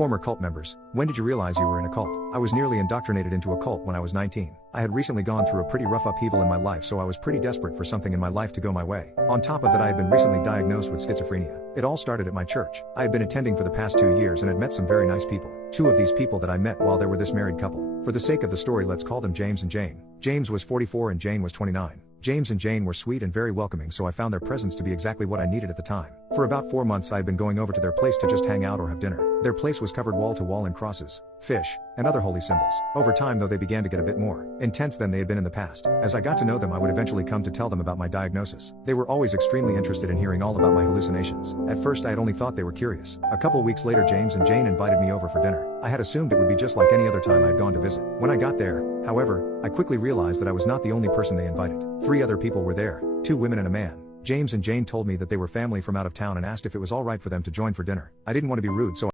Former cult members, when did you realize you were in a cult? I was nearly indoctrinated into a cult when I was 19. I had recently gone through a pretty rough upheaval in my life, so I was pretty desperate for something in my life to go my way. On top of that, I had been recently diagnosed with schizophrenia. It all started at my church. I had been attending for the past 2 years and had met some very nice people. Two of these people that I met while there were this married couple. For the sake of the story, let's call them James and Jane. James was 44 and Jane was 29. James and Jane were sweet and very welcoming, so I found their presence to be exactly what I needed at the time. For about 4 months I had been going over to their place to just hang out or have dinner. Their place was covered wall to wall in crosses, fish, and other holy symbols. Over time though, they began to get a bit more intense than they had been in the past. As I got to know them, I would eventually come to tell them about my diagnosis. They were always extremely interested in hearing all about my hallucinations. At first I had only thought they were curious. A couple weeks later, James and Jane invited me over for dinner. I had assumed it would be just like any other time I had gone to visit. When I got there, however, I quickly realized that I was not the only person they invited. 3 other people were there, 2 women and a man. James and Jane told me that they were family from out of town and asked if it was alright for them to join for dinner. I didn't want to be rude, so